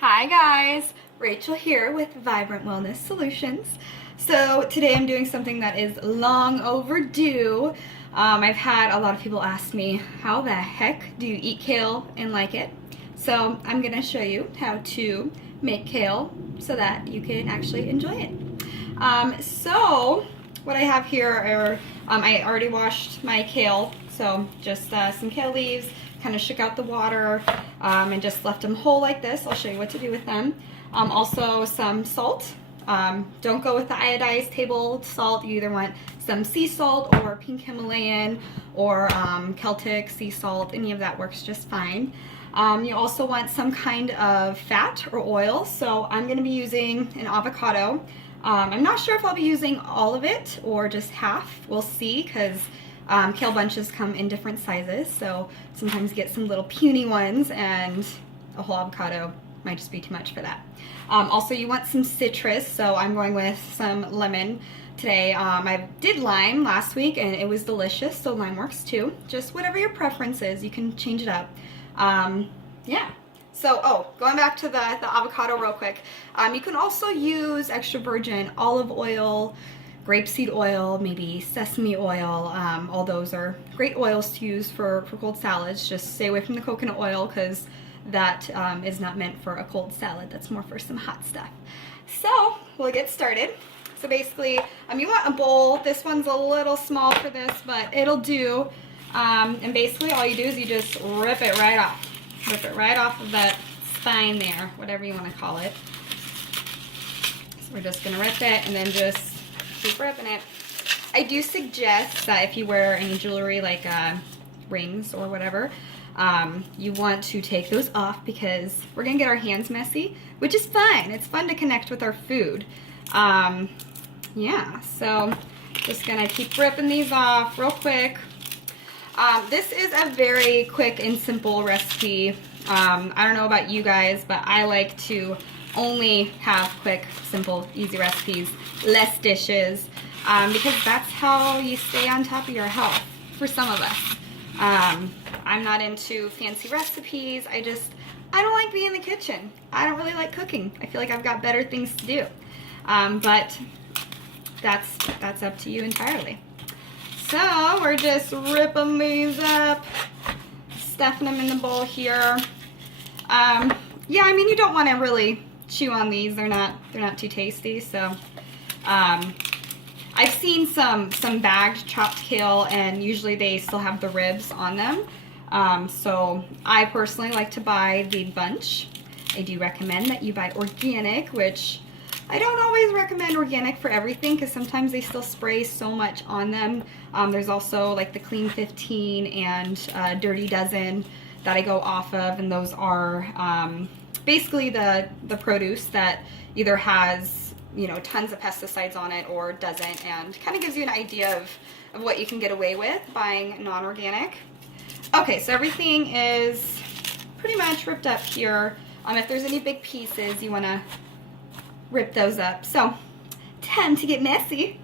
Hi guys, Rachel here with Vibrant Wellness Solutions. So today I'm doing something that is long overdue. I've had a lot of people ask me, how the heck do you eat kale and like it? So I'm going to show you how to make kale so that you can actually enjoy it. So what I have here are, I already washed my kale, so just some kale leaves, kind of shook out the water and just left them whole like this. I'll show you what to do with them. Also some salt. Don't go with the iodized table salt. You either want some sea salt or pink Himalayan or Celtic sea salt. Any of that works just fine. You also want some kind of fat or oil. So I'm going to be using an avocado. I'm not sure if I'll be using all of it or just half. We'll see, because kale bunches come in different sizes, so sometimes you get some little puny ones, and a whole avocado might just be too much for that. Also, you want some citrus, so I'm going with some lemon today. I did lime last week, and it was delicious, so lime works too. Just whatever your preference is, you can change it up. Yeah. So, going back to the avocado real quick, you can also use extra virgin olive oil, grapeseed oil, maybe sesame oil. All those are great oils to use for cold salads. Just stay away from the coconut oil, because that is not meant for a cold salad. That's more for some hot stuff. So we'll get started. So basically, you want a bowl. This one's a little small for this, but it'll do. And basically all you do is you just rip it right off. Rip it right off of that spine there, whatever you want to call it. So we're just going to rip it and then just keep ripping it. I do suggest that if you wear any jewelry like rings or whatever, you want to take those off, because we're going to get our hands messy, which is fine. It's fun to connect with our food. Yeah, so just going to keep ripping these off real quick. This is a very quick and simple recipe. I don't know about you guys, but I like to only have quick, simple, easy recipes, less dishes, because that's how you stay on top of your health for some of us. I'm not into fancy recipes. I don't like being in the kitchen. I don't really like cooking. I feel like I've got better things to do. But that's up to you entirely. So we're just ripping these up, stuffing them in the bowl here. Yeah, I mean, you don't want to really chew on these. They're not too tasty. So I've seen some bagged chopped kale, and usually they still have the ribs on them. So I personally like to buy the bunch. I do recommend that you buy organic, which I don't always recommend organic for everything, because sometimes they still spray so much on them. There's also like the Clean 15 and Dirty Dozen that I go off of, and those are basically the produce that either has, you know, tons of pesticides on it or doesn't, and kind of gives you an idea of what you can get away with buying non-organic. Okay, so everything is pretty much ripped up here. If there's any big pieces, you want to rip those up. So, time to get messy.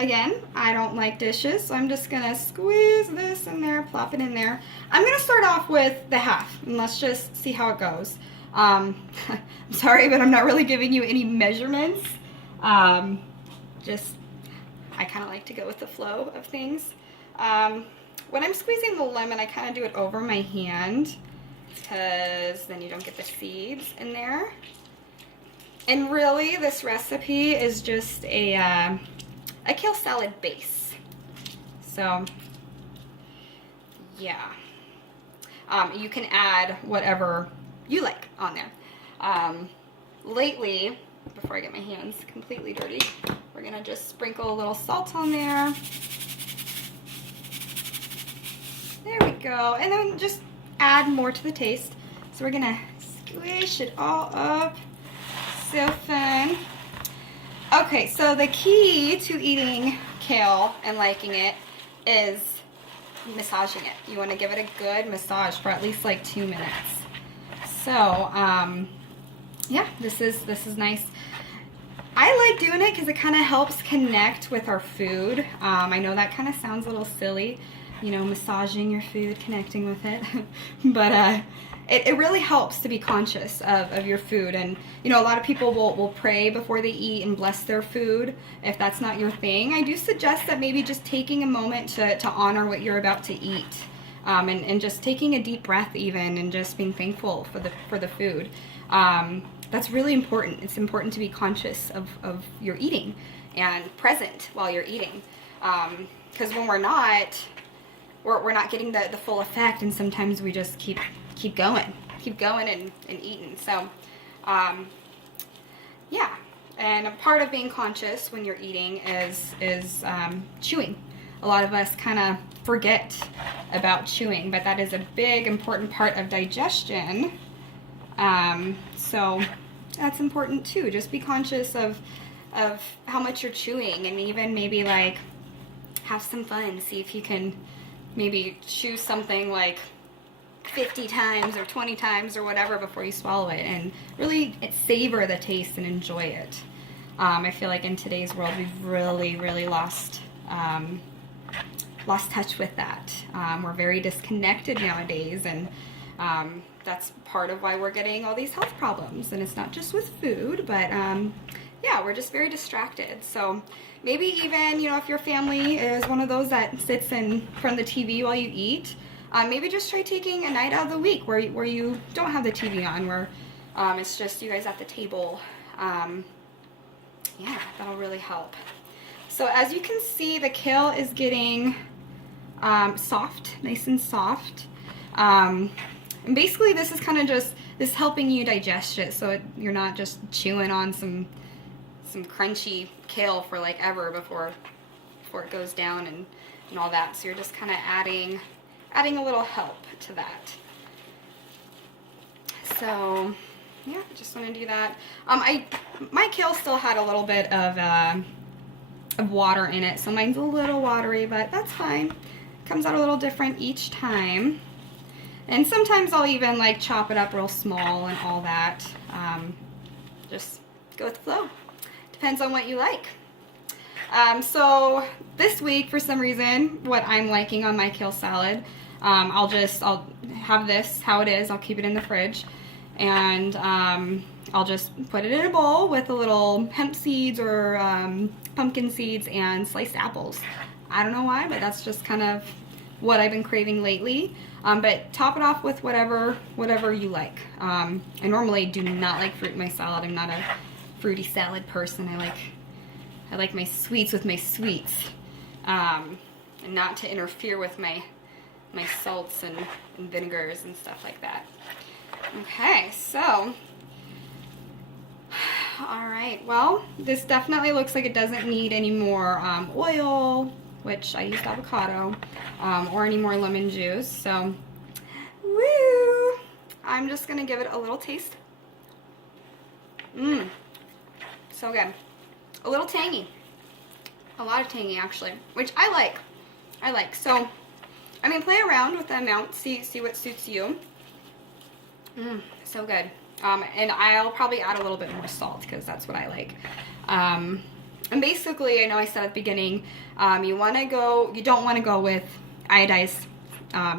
Again, I don't like dishes, so I'm just gonna squeeze this in there, plop it in there. I'm gonna start off with the half, and let's just see how it goes. I'm sorry, but I'm not really giving you any measurements. I kind of like to go with the flow of things. When I'm squeezing the lemon, I kind of do it over my hand, because then you don't get the seeds in there. And really, this recipe is just a kale salad base. So, yeah. You can add whatever you like on there. Lately, before I get my hands completely dirty, we're going to just sprinkle a little salt on there. There we go. And then just add more to the taste. So we're going to squish it all up. So fun. Okay, so the key to eating kale and liking it is massaging it. You want to give it a good massage for at least like 2 minutes. So, yeah, this is nice. I like doing it because it kind of helps connect with our food. I know that kind of sounds a little silly, you know, massaging your food, connecting with it. But it really helps to be conscious of your food. And you know, a lot of people will pray before they eat and bless their food. If that's not your thing, I do suggest that maybe just taking a moment to honor what you're about to eat, and just taking a deep breath even, and just being thankful for the food. That's really important. It's important to be conscious of your eating and present while you're eating, because when we're not getting the full effect, and sometimes we just keep going and eating. So yeah, and a part of being conscious when you're eating is chewing. A lot of us kind of forget about chewing, but that is a big important part of digestion. So that's important too. Just be conscious of how much you're chewing, and even maybe like have some fun. See if you can maybe chew something like 50 times or 20 times or whatever before you swallow it, and really savor the taste and enjoy it. I feel like in today's world we've really lost touch with that. We're very disconnected nowadays, and that's part of why we're getting all these health problems. And it's not just with food, but yeah, we're just very distracted. So maybe even, you know, if your family is one of those that sits in front of the TV while you eat, maybe just try taking a night out of the week where you don't have the TV on, where it's just you guys at the table. Yeah, that'll really help. So as you can see, the kale is getting soft, nice and soft. And basically this is kind of just helping you digest it, so you're not just chewing on some crunchy kale for like ever before it goes down and all that. So you're just kind of adding a little help to that. So yeah, just want to do that. My kale still had a little bit of water in it, so mine's a little watery, but that's fine. Comes out a little different each time. And sometimes I'll even like chop it up real small and all that. Just go with the flow. Depends on what you like. So this week, for some reason, what I'm liking on my kale salad, I'll have this how it is. I'll keep it in the fridge, and I'll just put it in a bowl with a little hemp seeds or pumpkin seeds and sliced apples. I don't know why, but that's just kind of what I've been craving lately. But top it off with whatever you like. I normally do not like fruit in my salad. I'm not a fruity salad person. I like my sweets with my sweets, and not to interfere with my salts and vinegars and stuff like that. Okay, so all right, well, this definitely looks like it doesn't need any more oil, which I used avocado, or any more lemon juice. So, woo! I'm just gonna give it a little taste. So good. A little tangy. A lot of tangy, actually, which I like. So, I mean, play around with the amount, see what suits you. So good. And I'll probably add a little bit more salt because that's what I like. And basically, I know I said at the beginning, you don't want to go with iodized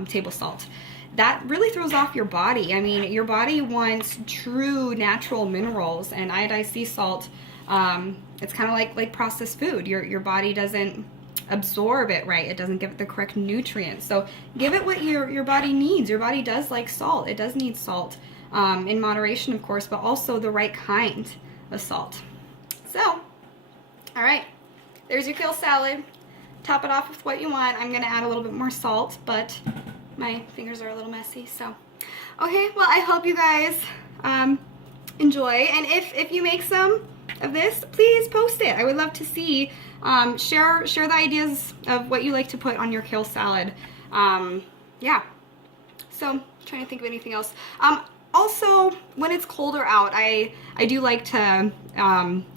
table salt. That really throws off your body. I mean, your body wants true natural minerals, and iodized sea salt, it's kind of like processed food. Your body doesn't absorb it right. It doesn't give it the correct nutrients. So give it what your body needs. Your body does like salt. It does need salt, in moderation, of course, but also the right kind of salt. So, all right, there's your kale salad. Top it off with what you want. I'm gonna add a little bit more salt, but my fingers are a little messy, so. Okay, well, I hope you guys enjoy, and if you make some of this, please post it. I would love to see, share the ideas of what you like to put on your kale salad. Yeah, so trying to think of anything else. Also, when it's colder out, I do like to,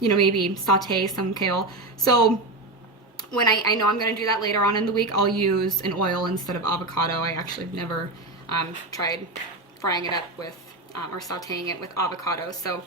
maybe saute some kale. So when I know I'm going to do that later on in the week, I'll use an oil instead of avocado. I actually have never tried frying it up with, or sauteing it with avocado. So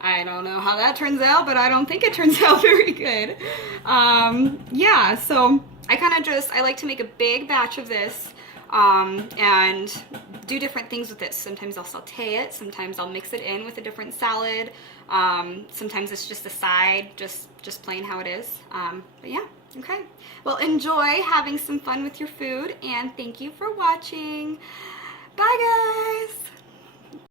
I don't know how that turns out, but I don't think it turns out very good. Yeah, so I like to make a big batch of this and do different things with it. Sometimes I'll saute it, sometimes I'll mix it in with a different salad, sometimes it's just a side, just plain how it is. But yeah, okay. Well, enjoy having some fun with your food, and thank you for watching. Bye guys!